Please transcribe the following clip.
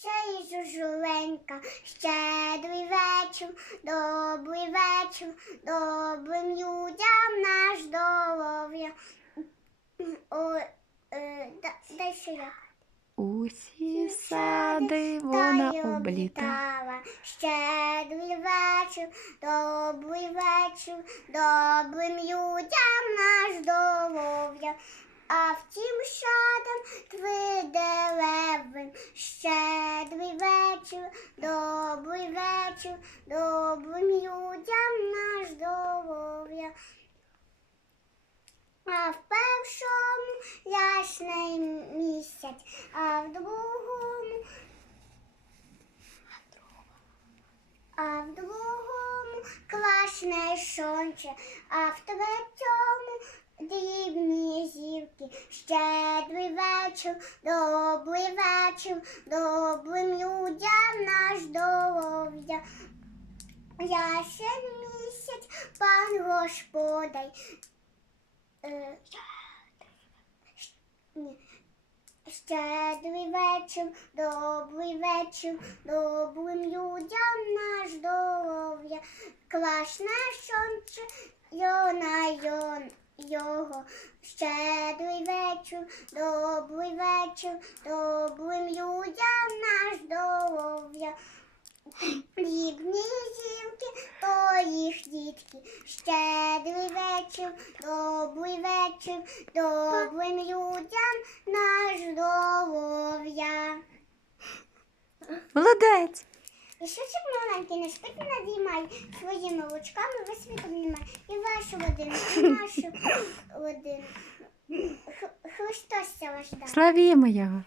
ще й жужуленька, щедрий вечір, добрий вечір, добрим людям наш здоров'я. О, е, да- дальше я. Усі сади вона обліта. облітала. Щедрий вечір, добрий вечір, добрим людям наш здоров'я. А втім шатам твиделевим. Щедрий вечір, добрий вечір, добрим людям наш здоров'я. А в першому ясний місяць, а в другому а в другому класне сонце, а в третьому дрібні зірки. Щедрий вечір, добрий вечір, добрим людям наш здоров'я. Ясен місяць, пан господар. Е. Щедрий вечір, добрий вечір, добрим людям на здоров'я. Класне сонце. Щедрий вечір, добрий вечір, добрим людям на здоров'я. Рідні зірки, то їх дітки. Щедрий вечір, добрий вечір, добрим людям на здоров'я. Молодець. І що щоб маленький не спить, надіймай своїми ручками весь світ обнімай. І вашу родину, і нашу родину. Х- Христос. Славімо його.